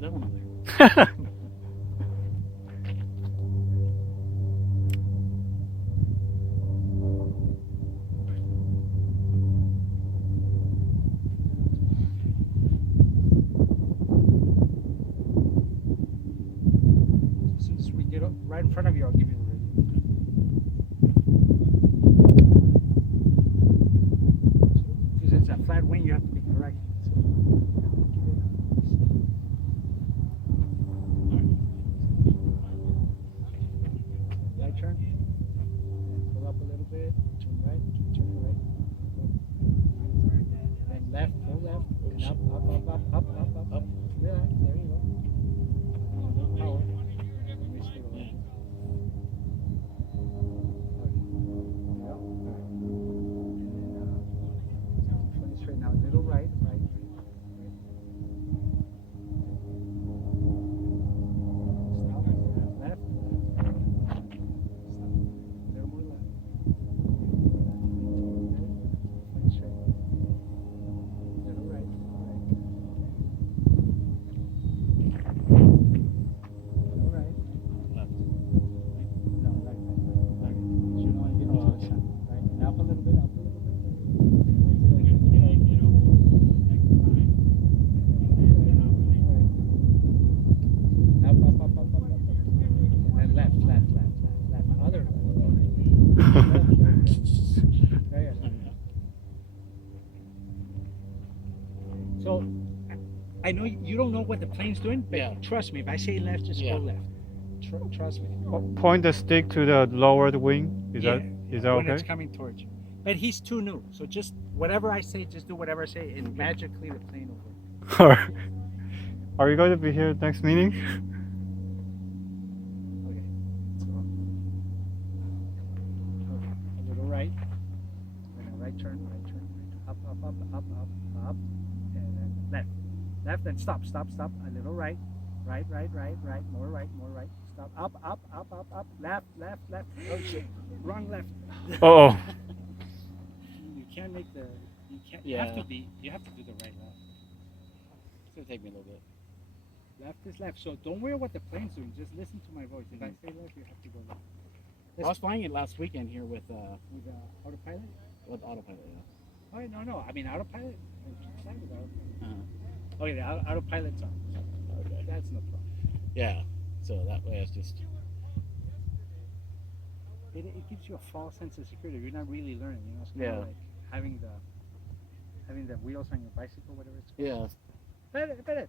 definitely. As soon as we get up right in front of you, I'll give you the radio. Because it's a flat wing, you have to be correct. So, right turn. Pull up a little bit. Turn right. Keep turning right. Then left. Go left. And up. Relax. There you go. No power. Let me stay away. Straight now, little right. Stop. Left. Stop. Little more left. Straight. Little right. Little right. Left. No, right. You know, you know, right. And up a little bit. Up. And then left. Other left. There. So, I know you don't know what the plane's doing, but Yeah. trust me, if I say left, just Yeah. go left. Trust me. Point the stick to the lowered wing. Is that when okay? it's coming towards you. But he's too new, so just whatever I say, just do whatever I say, and magically the plane will work. Are you going to be here next meeting? Okay. So, a little right, and a right turn, up, and then left, and stop. A little right, more right, stop, up, left. Oh shit, wrong left. Oh. You can't make the. You can't. Yeah. You have to do the right left. It's gonna take me a little bit. Left is left. So don't worry what the plane's doing. Just listen to my voice. If I say left, you have to go left. I was flying it last weekend here with Autopilot? autopilot. Yeah. Oh no. I mean autopilot. I'm excited about autopilot. Uh-huh. Okay, the autopilot's on. Okay. That's no problem. Yeah. So that way it's just. It gives you a false sense of security. You're not really learning. You know, it's kind Yeah. of like having the wheels on your bicycle, whatever it's called. Yeah. But it's okay.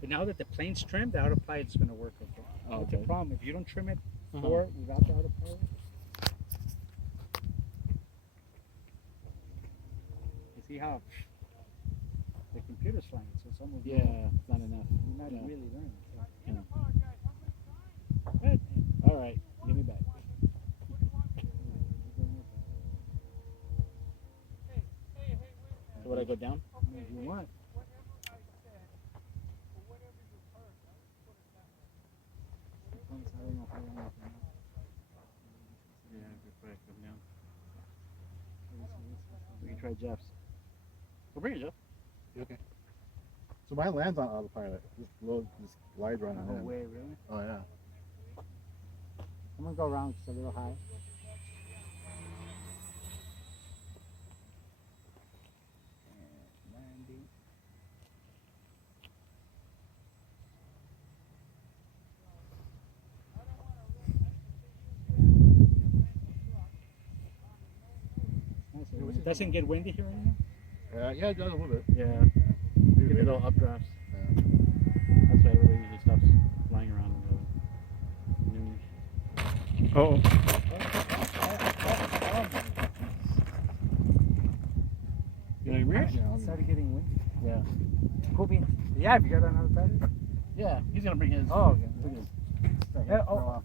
But now that the plane's trimmed, the autopilot's going to work okay. Oh, What's the okay. problem? If you don't trim it Uh-huh. forward without the autopilot, you see how the computer's flying, so some of Yeah. It's not enough. you're not Yeah. really learning. So. Yeah. But, All right. Give me back. So would I go down? if you want. I don't know how long it's been. Yeah. Before I come down. We can try Jeff's. Well, bring it, Jeff. Okay. So mine lands on autopilot. Just glides right on No him. way, really? Oh yeah. I'm gonna go around just a little high. And landing. Nice. It doesn't get windy here anymore? Yeah, it does a little bit. Yeah. Maybe Get a later. little updrafts. Yeah. That's why everybody usually stops flying around noon. Oh. You know your mirrors? Yeah, It started getting windy. Yeah. Cool beans. Yeah, if you got another battery. Yeah. He's gonna bring his. Oh, okay. Look at his. Yeah, oh,